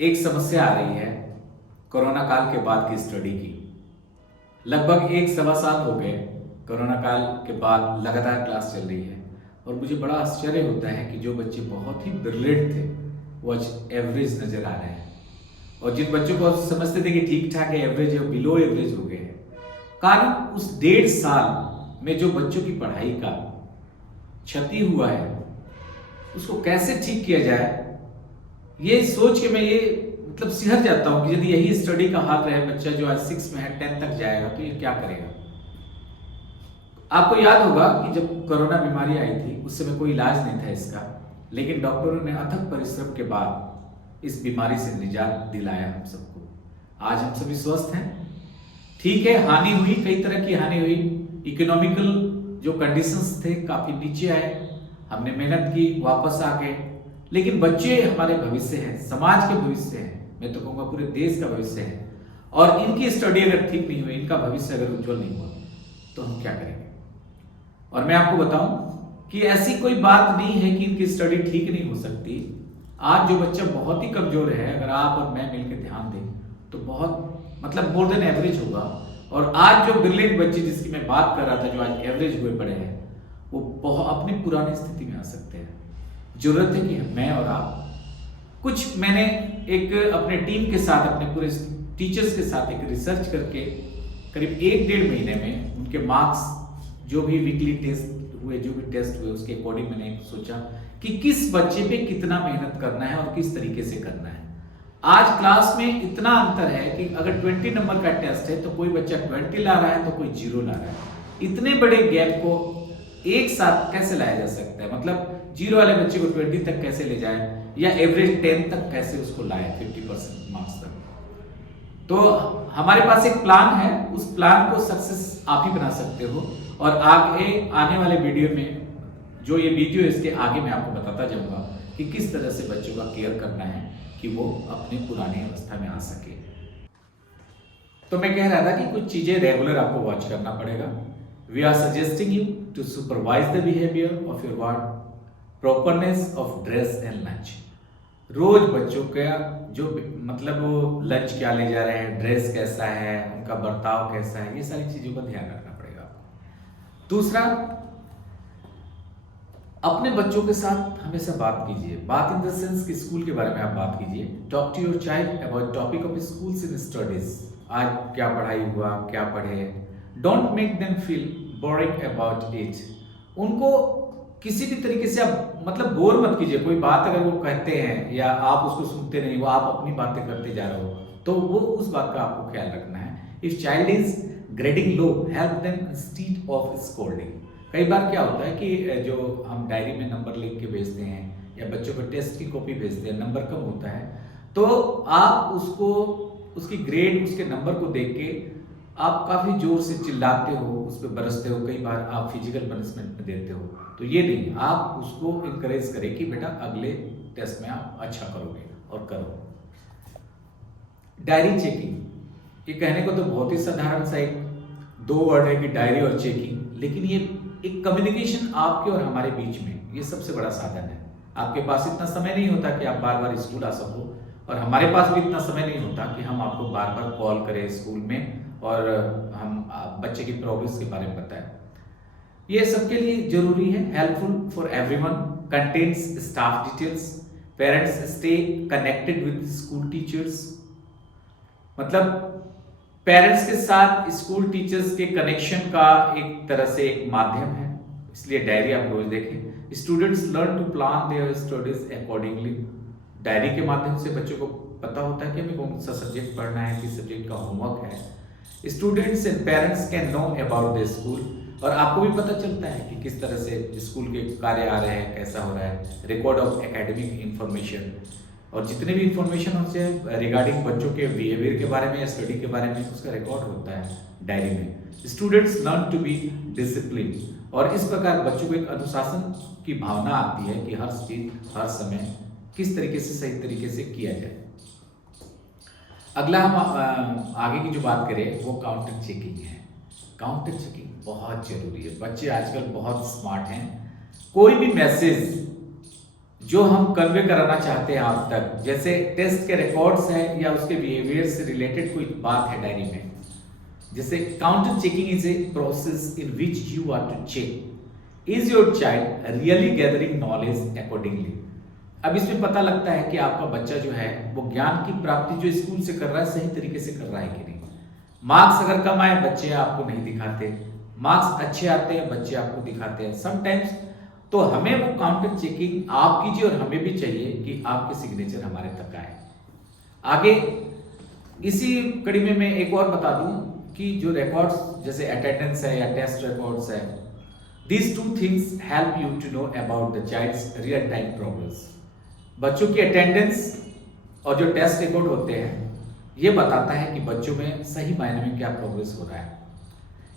एक समस्या आ रही है कोरोना काल के बाद की स्टडी की। लगभग एक सवा साल हो गए कोरोना काल के बाद लगातार क्लास चल रही है और मुझे बड़ा आश्चर्य होता है कि जो बच्चे बहुत ही ब्रिलियंट थे वो आज एवरेज नजर आ रहे हैं और जिन बच्चों को समझते थे कि ठीक ठाक है, एवरेज है, बिलो एवरेज हो गए हैं। कारण उस 1.5 साल में जो बच्चों की पढ़ाई का क्षति हुआ है उसको कैसे ठीक किया जाए, ये सोच के मैं ये सिहर जाता हूं कि यदि यही स्टडी का हाल रहे, बच्चा जो आज 6 में है 10 तक जाएगा तो ये क्या करेगा। आपको याद होगा कि जब कोरोना बीमारी आई थी उस समय कोई इलाज नहीं था इसका, लेकिन डॉक्टरों ने अथक परिश्रम के बाद इस बीमारी से निजात दिलाया हम सबको। आज हम सभी स्वस्थ हैं। ठीक है, हानि हुई, कई तरह की हानि हुई, इकोनॉमिकल जो कंडीशंस थे काफी नीचे आए, हमने मेहनत की, वापस आ गए, लेकिन बच्चे हमारे भविष्य हैं, समाज के भविष्य हैं, मैं तो कहूंगा पूरे देश का भविष्य है। और इनकी स्टडी अगर ठीक नहीं हुई, इनका भविष्य अगर उज्जवल नहीं हुआ तो हम क्या करेंगे। और मैं आपको बताऊं कि ऐसी कोई बात नहीं है कि इनकी स्टडी ठीक नहीं हो सकती। आज जो बच्चा बहुत ही कमजोर है, अगर आप और मैं मिलकर ध्यान दें तो बहुत मोर देन एवरेज होगा। और आज जो ब्रिलियंट बच्चे जिसकी मैं बात कर रहा था, जो आज एवरेज हुए पड़े हैं, वो बहुत अपनी पुरानी स्थिति में आ सकते हैं। जरूरत है कि मैं और आप कुछ, मैंने एक अपने टीम के साथ, अपने पूरे टीचर्स के साथ एक रिसर्च करके करीब 1-1.5 महीने में उनके मार्क्स, जो भी वीकली टेस्ट हुए, जो भी टेस्ट हुए, उसके अकॉर्डिंग मैंने सोचा कि किस बच्चे पे कितना मेहनत करना है और किस तरीके से करना है। आज क्लास में इतना अंतर है कि अगर 20 नंबर का टेस्ट है तो कोई बच्चा 20 ला रहा है तो कोई 0 ला रहा है। इतने बड़े गैप को एक साथ कैसे लाया जा सकता है, 0 वाले बच्चे को 20 तक कैसे ले जाए, या एवरेज 10 तक कैसे उसको लाए 50% मार्क्स तक। तो हमारे पास एक प्लान है, उस प्लान को सक्सेस आप ही बना सकते हो। और आगे आने वाले वीडियो में, जो ये वीडियो इसके आगे मैं आपको बताता जाऊंगा कि किस तरह से बच्चों का केयर करना है कि वो अपने पुरानी अवस्था में आ सके। तो मैं कह रहा था कि कुछ चीजें रेगुलर आपको वॉच करना पड़ेगा। We are suggesting you to supervise the behaviour of your ward, properness of dress and lunch. रोज बच्चों का जो वो लंच क्या ले जा रहे हैं, ड्रेस कैसा है, उनका बर्ताव कैसा है, ये सारी चीजों का ध्यान रखना पड़ेगा। दूसरा, अपने बच्चों के साथ हमेशा बात कीजिए। बात इन द सेंस कि स्कूल के बारे में आप बात कीजिए। Talk to your child about topic of schools in studies. आज क्या पढ़ाई हुआ, क्या पढ़े। Don't make them feel boring about it. उनको किसी भी तरीके से आप बोर मत कीजिए। कोई बात अगर वो कहते हैं या आप उसको सुनते नहीं, वो आप अपनी बातें करते जा रहे हो, तो वो उस बात का आपको ख्याल रखना है। If child is grading low, help them instead of scolding. कई बार क्या होता है कि जो हम डायरी में नंबर लिख के भेजते हैं या बच्चों को टेस्ट की कॉपी भेजते हैं, नंबर कम होता है, तो आप उसको, उसकी ग्रेड, उसके नंबर को देख के आप काफी जोर से चिल्लाते हो, उस पर बरसते हो, कई बार आप फिजिकल पनिशमेंट में देते हो। तो ये नहीं, आप उसको इंकरेज करें कि बेटा अगले टेस्ट में आप अच्छा करोगे और करो। डायरी चेकिंग, ये कहने को तो बहुत ही साधारण सा एक 2 वर्ड है कि डायरी और चेकिंग, लेकिन ये एक कम्युनिकेशन आपके और हमारे बीच में, ये सबसे बड़ा साधन है। आपके पास इतना समय नहीं होता कि आप बार बार स्कूल आ सको, और हमारे पास भी इतना समय नहीं होता कि हम आपको बार बार कॉल करें स्कूल में और हम बच्चे की प्रोग्रेस के बारे में बताएं। ये सबके लिए जरूरी है। Helpful for everyone, contains staff details, parents stay connected with school teachers. Parents के साथ स्कूल टीचर्स के कनेक्शन का एक तरह से एक माध्यम है, इसलिए डायरी आप रोज देखें। Students learn to plan their studies accordingly. Diary के माध्यम से बच्चों को पता होता है कि हमें कौन सा सब्जेक्ट पढ़ना है, किस सब्जेक्ट का होमवर्क है। Students and parents can know about the school, और आपको भी पता चलता है कि किस तरह से स्कूल के कार्य आ रहे हैं, कैसा हो रहा है। रिकॉर्ड ऑफ एकेडमिक इंफॉर्मेशन, और जितने भी इंफॉर्मेशन होते हैं रिगार्डिंग बच्चों के बिहेवियर के बारे में या स्टडी के बारे में, उसका रिकॉर्ड होता है डायरी में। Students learn to be discipline, और इस प्रकार बच्चों को एक अनुशासन की भावना आती है कि हर चीज हर समय किस तरीके से सही तरीके से किया जाए। अगला हम आगे की जो बात करें वो काउंटर चेकिंग है। काउंटर चेकिंग बहुत जरूरी है। बच्चे आजकल बहुत स्मार्ट हैं। कोई भी मैसेज जो हम कन्वे कराना चाहते हैं आप तक, जैसे टेस्ट के रिकॉर्ड्स हैं या उसके बिहेवियर से रिलेटेड कोई बात है डायरी में, जैसे counter checking is a process in which you are to check is your child really gathering knowledge accordingly. अब इसमें पता लगता है कि आपका बच्चा जो है वो ज्ञान की प्राप्ति जो स्कूल से कर रहा है सही तरीके से कर रहा है कि नहीं। मार्क्स अगर कम आए बच्चे आपको नहीं दिखाते, मार्क्स अच्छे आते हैं बच्चे आपको दिखाते हैं समटाइम्स। तो हमें वो काउंटर चेकिंग आप कीजिए और हमें भी चाहिए कि आपके सिग्नेचर हमारे तक आए। आगे इसी कड़ी में मैं एक और बता दूं कि जो रिकॉर्ड्स जैसे अटेंडेंस है या टेस्ट रिकॉर्ड्स है, these two things help you to know about the child's real time progress। बच्चों की अटेंडेंस और जो टेस्ट रिकॉर्ड होते हैं ये बताता है कि बच्चों में सही मायने में क्या प्रोग्रेस हो रहा है।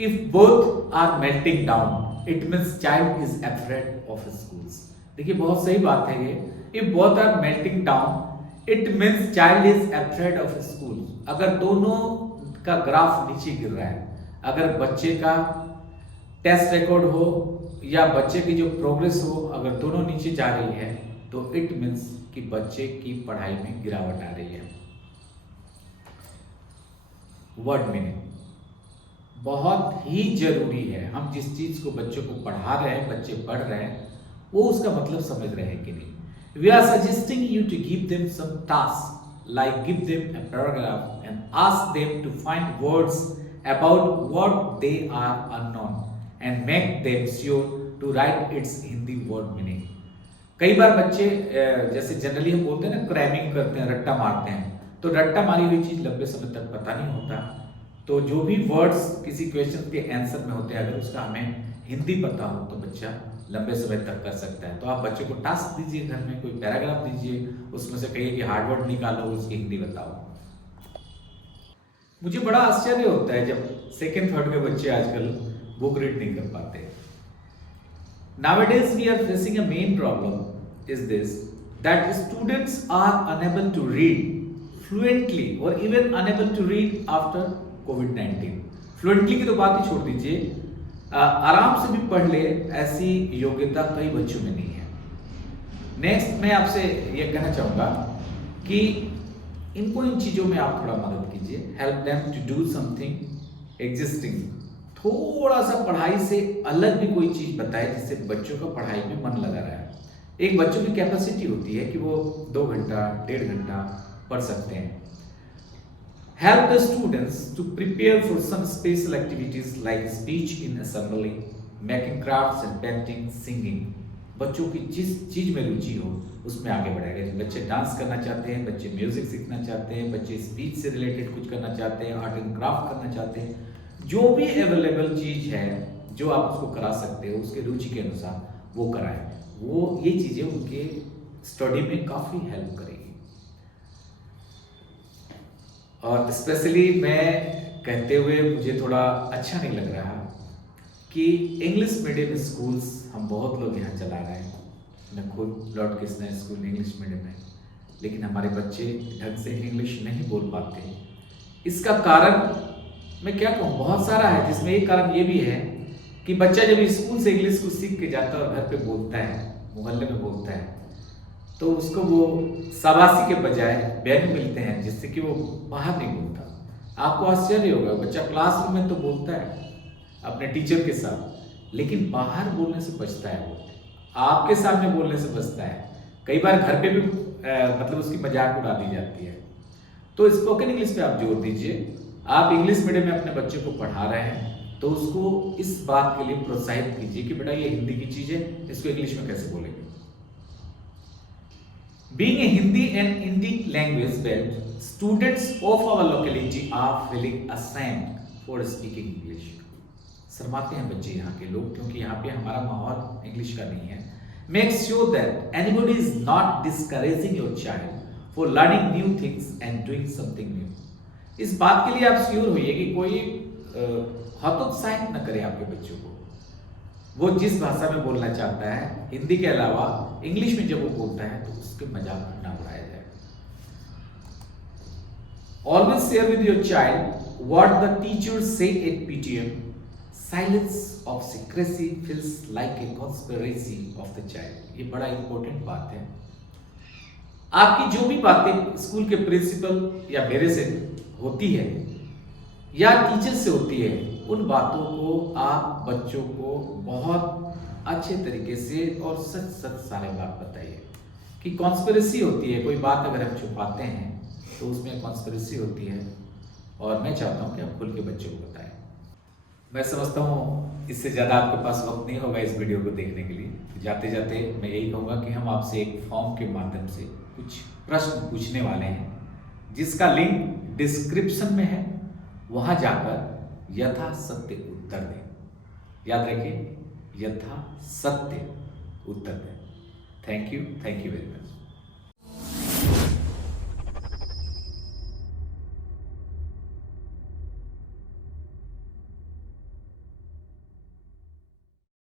If both are melting down it means child is afraid of schools. देखिए बहुत सही बात है ये। If both are melting down it means child is afraid of school. अगर दोनों का ग्राफ नीचे गिर रहा है, अगर बच्चे का टेस्ट रिकॉर्ड हो या बच्चे की जो प्रोग्रेस हो, अगर दोनों नीचे जा रही है तो इट मींस कि बच्चे की पढ़ाई में गिरावट आ रही है। वर्ड मीनिंग बहुत ही जरूरी है। हम जिस चीज को बच्चों को पढ़ा रहे हैं, बच्चे पढ़ रहे हैं, वो उसका मतलब समझ रहे हैं कि नहीं। We are suggesting you to give them some task like give them a paragraph and ask them to find words about what they are unknown and make them sure to write its Hindi word meaning। कई बार बच्चे जैसे generally हम बोलते हैं ना cramming करते हैं, रट्टा मारते हैं, तो रट्टा मारी हुई चीज लंबे समय तक पता नहीं होता। तो जो भी वर्ड्स किसी क्वेश्चन के आंसर में होते हैं अगर उसका हमें हिंदी पता हो तो बच्चा लंबे समय तक कर सकता है। तो आप बच्चे को टास्क दीजिए, घर में कोई पैराग्राफ दीजिए, उसमें से कहिए कि हार्ड वर्ड निकालो, उसकी हिंदी बताओ। मुझे बड़ा आश्चर्य होता है जब सेकेंड थर्ड के बच्चे आजकल बुक रीड नहीं कर पाते। Nowadays we are facing a main problem is this that students are unable to read fluently or even unable to read after COVID-19। Fluently की तो बात ही छोड़ दीजिए, आराम से भी पढ़ ले ऐसी योग्यता कई बच्चों में नहीं है। नेक्स्ट मैं आपसे ये कहना चाहूंगा कि इनको इन चीजों में आप थोड़ा मदद कीजिए। Help them to do something existing. थोड़ा सा पढ़ाई से अलग भी कोई चीज बताए जिससे बच्चों का पढ़ाई में मन लगा रहा है। एक बच्चों की कैपेसिटी होती है कि वो 2 घंटा 1.5 घंटा पढ़ सकते हैं। Help the students to prepare for some special activities like speech in assembly, making crafts and painting, singing. बच्चों की जिस चीज में रुचि हो उसमें आगे बढ़ाएगा। बच्चे डांस करना चाहते हैं, बच्चे म्यूजिक सीखना चाहते हैं, बच्चे स्पीच से रिलेटेड कुछ करना चाहते हैं, आर्ट एंड क्राफ्ट करना चाहते हैं, जो भी अवेलेबल चीज है जो आप उसको करा सकते हो उसके रुचि के अनुसार वो कराएं। वो ये चीजें उनके स्टडी में काफी हेल्प करेगी। और स्पेशली मैं कहते हुए मुझे थोड़ा अच्छा नहीं लग रहा कि इंग्लिश मीडियम स्कूल्स हम बहुत लोग यहाँ चला रहे हैं। मैं खुद Lord Krishna school English medium है, लेकिन हमारे बच्चे ढंग से इंग्लिश नहीं बोल पाते। इसका कारण मैं क्या कहूँ, बहुत सारा है, जिसमें एक कारण ये भी है कि बच्चा जब स्कूल से इंग्लिश को सीख के जाता है और घर पे बोलता है, मोहल्ले में बोलता है, तो उसको वो शाबाशी के बजाय बैन मिलते हैं जिससे कि वो बाहर नहीं बोलता। आपको आश्चर्य होगा, बच्चा क्लासरूम में तो बोलता है अपने टीचर के साथ, लेकिन बाहर बोलने से बचता है, वो आपके सामने बोलने से बचता है। कई बार घर पे भी मतलब उसकी मजाक उड़ा दी जाती है। तो स्पोकन इंग्लिश पे आप जोर दीजिए। आप इंग्लिश मीडियम में अपने बच्चे को पढ़ा रहे हैं तो उसको इस बात के लिए प्रोत्साहित कीजिए कि बेटा ये हिंदी की चीज है, इसको इंग्लिश में कैसे बोलेंगे। Being a Hindi and Indic language belt, students of our locality are feeling ashamed for speaking English। शर्माते हैं बच्चे यहाँ के लोग क्योंकि यहाँ पे हमारा माहौल इंग्लिश का नहीं है। Make sure that anybody is not discouraging your child for learning new things and doing something new। इस बात के लिए आप श्योर होइए कि कोई हतोत्साहित न करे आपके बच्चों को। वो जिस भाषा में बोलना चाहता है, हिंदी के अलावा इंग्लिश में जब वो बोलता है तो उसके मजाक ना उड़ाया जाए। Always share with your child what the teacher says at PTM। Silence of secrecy feels like a conspiracy of the child. ये बड़ा इंपॉर्टेंट बात है। आपकी जो भी बातें स्कूल के प्रिंसिपल या मेरे से होती है या टीचर से होती है, उन बातों को आप बच्चों को बहुत अच्छे तरीके से और सच सच सारे बात बताइए कि कॉन्स्पिरेसी होती है। कोई बात अगर हम छुपाते हैं तो उसमें कॉन्स्पिरेसी होती है, और मैं चाहता हूं कि आप खुल के बच्चों को बताएं। मैं समझता हूं इससे ज़्यादा आपके पास वक्त नहीं होगा इस वीडियो को देखने के लिए। जाते जाते मैं यही कहूँगा कि हम आपसे एक फॉर्म के माध्यम से कुछ प्रश्न पूछने वाले हैं, जिसका लिंक डिस्क्रिप्शन में है। वहाँ जाकर यथासत्य उत्तर दें। याद रखिए, यथासत्य उत्तर दें। Thank you very much.